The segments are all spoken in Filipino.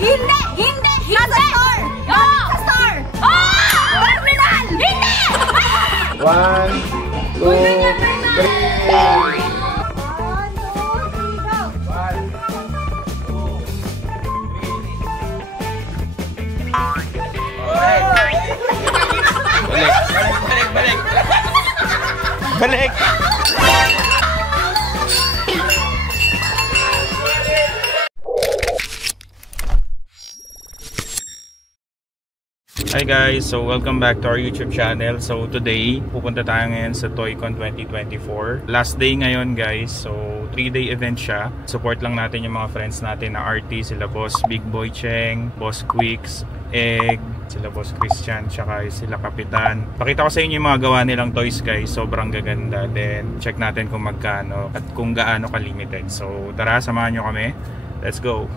Hindi! Hindi! Nasa store! Galing sa store! Terminal! Hindi! 1, 2, 3. Balik! Hi guys, so welcome back to our YouTube channel. So today, pupunta tayo ngayon sa ToyCon 2024. Last day ngayon guys, so 3-day event siya. Support lang natin yung mga friends natin na RT, sila Boss Big Boy Cheng, Boss Quicks, Egg, sila Boss Christian, tsaka sila Kapitan. Pakita ko sa inyo yung mga gawa nilang toys guys, sobrang gaganda. Then check natin kung magkano at kung gaano ka-limited. So tara, samahan nyo kami. Let's go!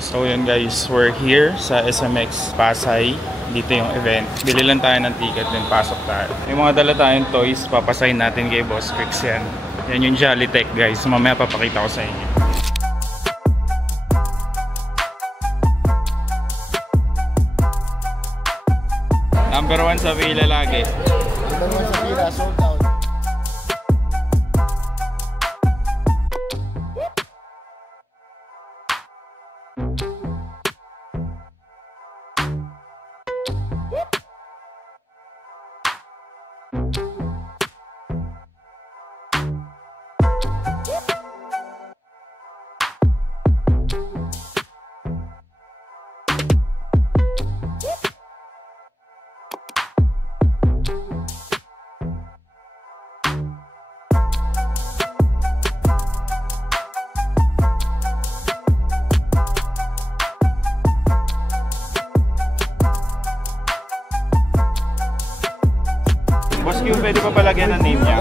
So yun guys, we're here sa SMX Pasay. Dito yung event. Bili lang tayo ng ticket, then pasok tayo. Yung mga dala tayong toys, papasayin natin kay Boss Christian. Yan yung Jollytech guys, mamaya papakita ko sa inyo. Number 1 sa pila lagi. Number 1 sa pila, sold out. Boss Q, pwede pa palagyan ng name niya?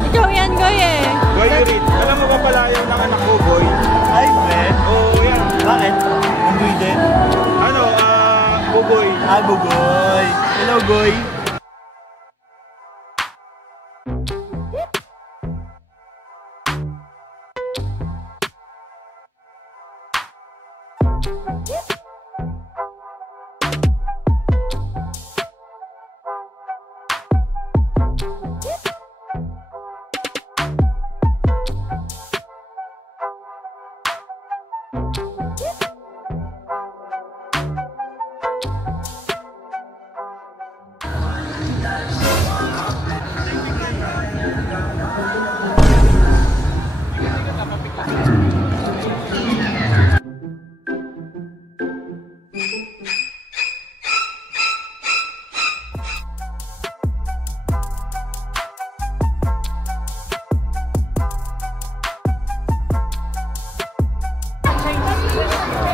Ikaw yan, Goy eh. Goy Yurit, alam mo ba pala yung anak ko, Goy? Ay, friend. Oo, yan. Bakit? Hindi din. Ano, Bugoy. Bugoy. Hello, Goy.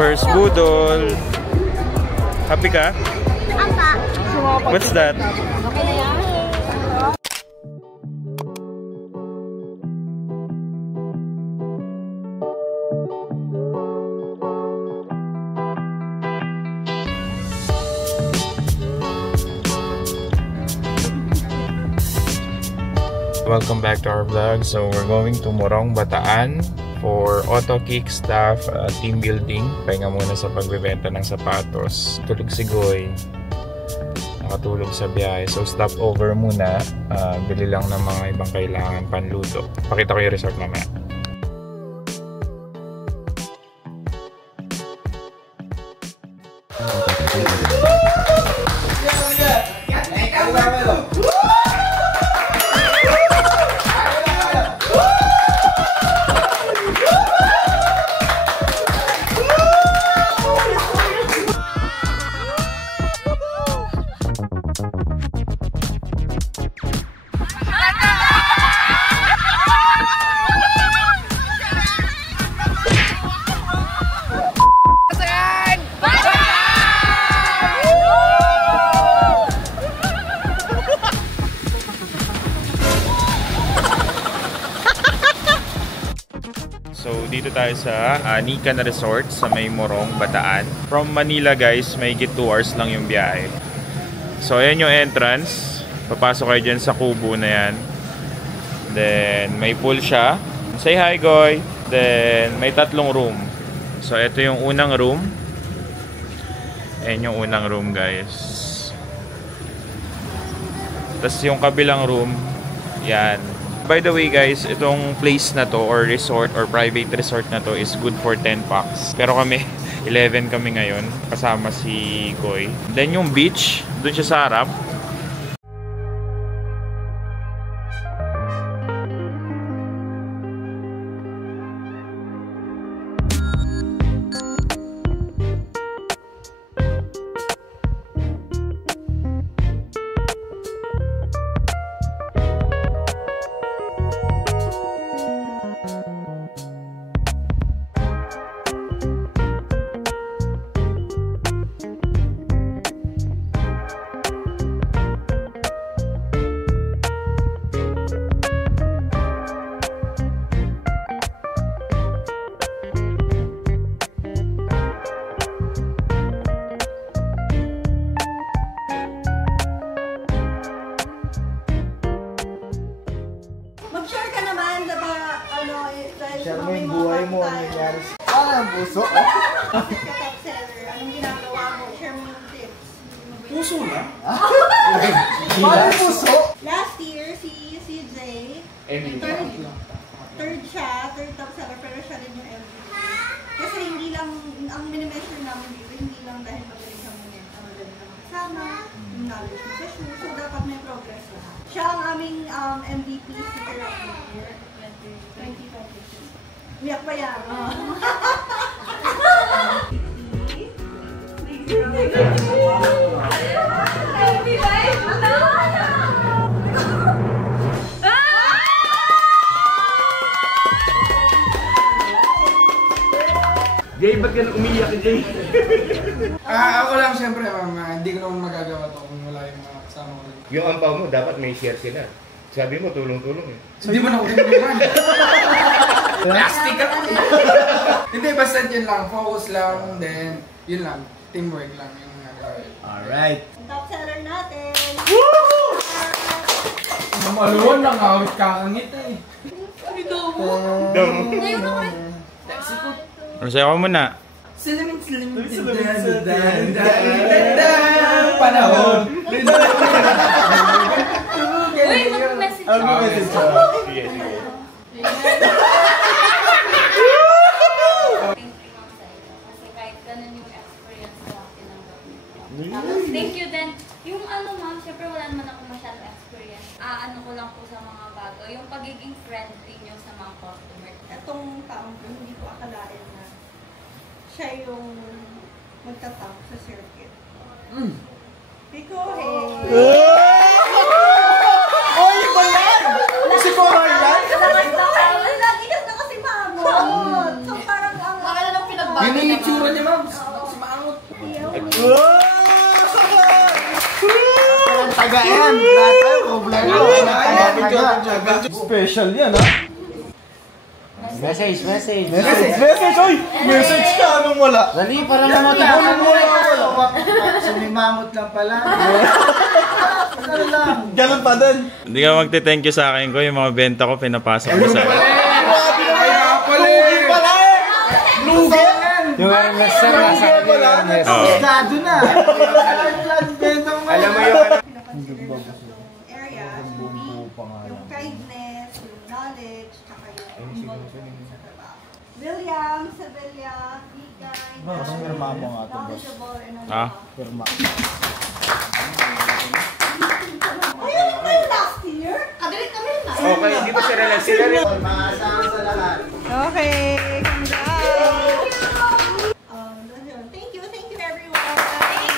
First budol. Happy ka? Apa? What's that? Okay na yan? Welcome back to our vlog. So we're going to Morong, Bataan for auto kick staff team building. Pahinga muna sa pagbebenta ng sapatos. Tulog si Goy, nakatulog sa biyahe, so stop over muna. Bili lang ng mga ibang kailangan panluto. Pakita ko yung resort mamaya. So dito tayo sa Nika na Resort sa may Morong, Bataan. From Manila guys, may 2 hours lang yung biyahe. So ayan yung entrance. Papasok kayo dyan sa kubo na yan. Then, may pool siya. Say hi, Goy! Then, may 3 room. So, ito yung unang room. Ayan yung unang room, guys. Tapos, yung kabilang room, yan. By the way, guys, itong place na to, or resort, or private resort na to, is good for 10 packs. Pero kami, 11 kami ngayon, kasama si Goy. Then, yung beach, dun siya sa harap. Mag-share ka naman, diba, Share mo yung buhay mo, ano nangyari sa... Ah, ang puso, ah. Top seller, anong ginagawa mo? Share mo yung tips. Puso na? Paano puso? Last year, si CJ, third siya, third top seller, pero siya rin yung MVP. Kasi hindi lang, ang minimeasure namin dito, hindi lang dahil magaling sa mga magaling na makasama, yung knowledge mo sa shoe, so dapat may progress lahat. Siya ang aming MVP Sticker of the Year 2022. Umiyak pa yan. Jay, ba't ka na umiyak, Jay? Ako lang siyempre, mama. Hindi ko naman magagawa to kung wala yung mga kasama ko. Yung ampaw mo, dapat may share sila. Sabi mo, tulong-tulong eh. Hindi mo na tulungan. Plastic ka. Hindi, basta yun lang. Focus lang. Then, yun lang. Teamwork lang yung nagawin. Alright. Top seller natin. Maluwan lang, awit kakangit eh. Ngayon ako rin. Ano sa'yo ko muna? Silimin. Panahon. Uy, mag-message Ano ba message ka? Sige, sige. Kasi kahit ganun yung experience ko tinanggap niyo. Tapos thank you din. Yung ma'am, syempre wala naman ako masyadong experience. Ano ko lang po sa mga bago. Yung pagiging friendly niyo sa mga customer. Itong taong ko, hindi ko akalain na siya yung magtatap sa circuit. Because, Oh, yung ba yan? Si Cora yan? lagi ka na kasi maamot. So parang ang... Baka na lang pinagbago. Yun yung itsura niya, ma'am. Si Maangot. Taga-M. Lahat tayo, problema. Taga-taga. Special yan, ha? Message. Message, oy! Message ka, anong wala? Dali, para naman Sumimamot lang pala. Ano lang? Ganun pa din. Hindi ka magte-thank you sa akin ko. Yung mga benta ko, pinapasok ko sa'yo. Lugi pala eh! Lugi! Yung Hermes sir, nasa Hermes. Gado na! Alam mo yung... area, yung kindness, yung knowledge, tsaka yung involvement sa trabaho. William, Sevilla, be kind, Pirma mo nga ito, boss. knowledgeable, and Ah? Pirma. Ayun ba yung last year? Kagalit kami na. Okay, hindi pa sila lang sila rin. Maasahan sa lahat. Okay, congrats! Thank you everyone! Thank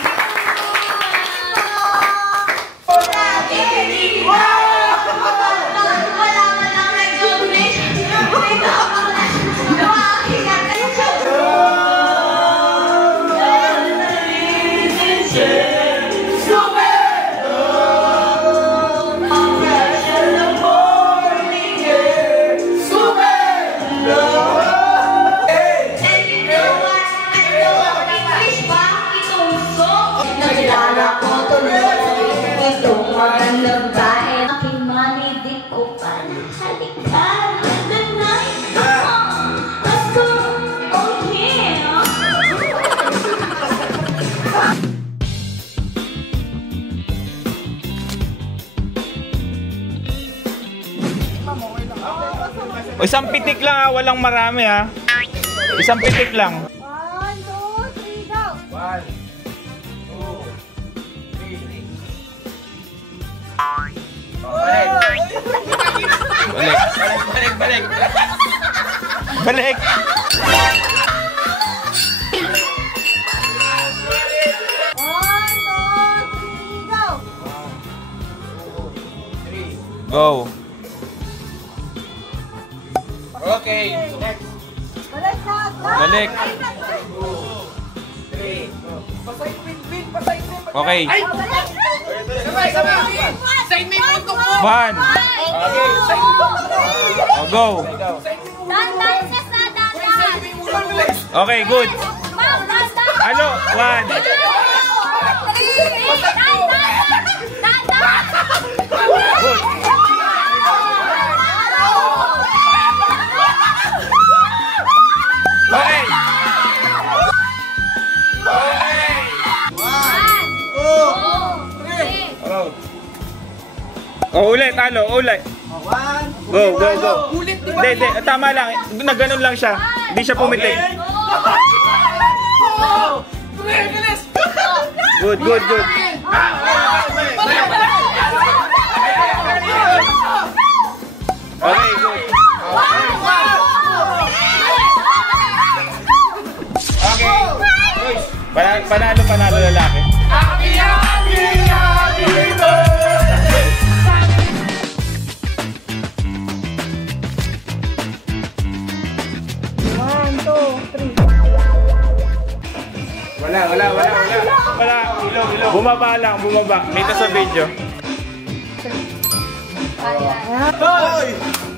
you! O, isang pitik lang ha, walang marami ha. Isang pitik lang. 1, 2, 3, go! 1, 2, 3. Balik. Balik. Go. Okay, next. Balik na! Balik. 3. Pasay pin. Pasay pin. Okay. Ay! Sabay! Side may puntok mo! 1. Okay, side mo. Oh, go. Dandan siya sa dandan. Side may mulang bilis. Okay, good. Wow, dandan. Ano? 1. Good. Okay. Oh, ulit, ulit. Go. Ulit, di ba? Hindi, tama lang. Nagganon lang siya. Hindi siya pumitik. Bilis! Good. Okay, good. Okay. Panalo lalaki. Wala. Bumaba lang. Kita sa video.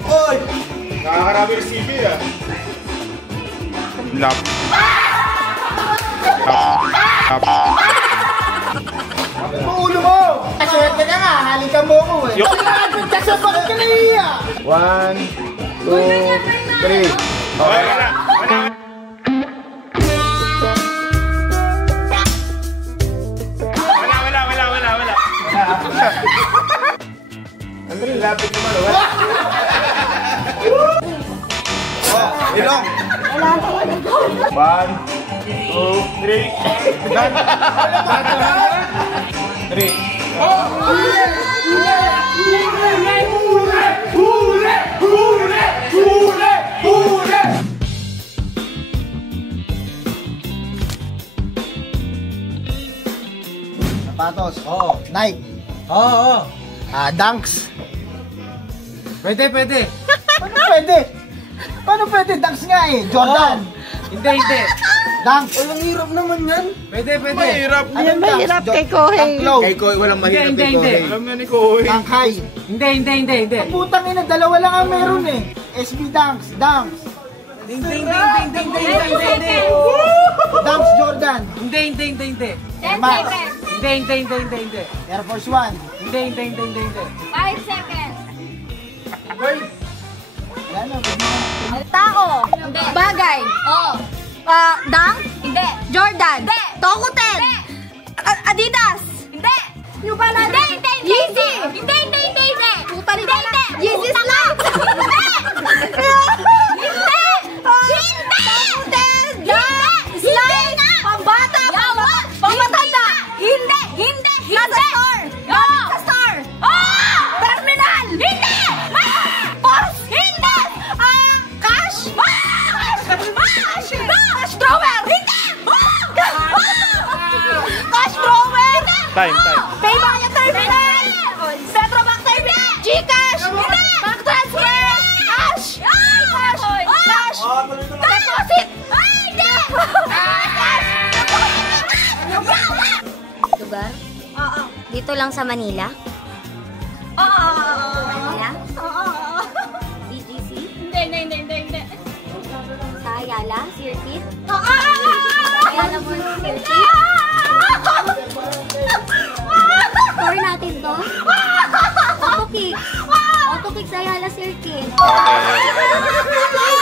Oy! Nakakarami yung CV ah. Lap. Ulo mo! Aswerte ka nga, halikan mo ako eh. Kasabak ka na iya! 1, 2, 3. Okay, wala. Ang lapit naman oh. Ilong! 1, 2, 3. 3. Sapatos. Oo. Nike. Oo. Dunks. Pwede. Paano pwede? Dunks nga eh. Jordan. Hindi. Dunks. Ang hirap naman yan. Pwede. Mahirap. Anong mahirap kay Kohei? Kay Kohei, walang mahirap kay Kohei. Alam na ni Kohei. Dunk high. Hindi. Ang putang ina, dalawa lang ang meron eh. SB Dunks. Dunks Jordan. Hindi. 10 Max. seconds. Hindi. Air Force One. Hindi. 5 seconds. Yan o. Tao. Bagay. Oh. Dunk. Hindi. Jordan. Hindi. Tokuten. Hindi. Adidas. Hindi. New Balance. Hindi. Yeezy. Hindi. Puta rin Hindi. na. Yeezy Slide. Slide. Pambata. Pamatanda. Hindi. Nasa store. Gamit sa store. Terminal. Hindi. Post. Hindi. Cash. Cash drawer. Hindi. Cash drawer. Time. Pay via terminal. Petrobank terminal. Gcash. Bank transfer. Cash. Cash. Deposit. Hindi. Lugar? Oo. Dito lang sa Manila? Oo. Manila? Oo. BGC? Hindi. Sa Ayala? Circuit? Oo. Ayala mo yung circuit? Store natin to? Autokick. Autokick sa Ayala Circuit. Okay.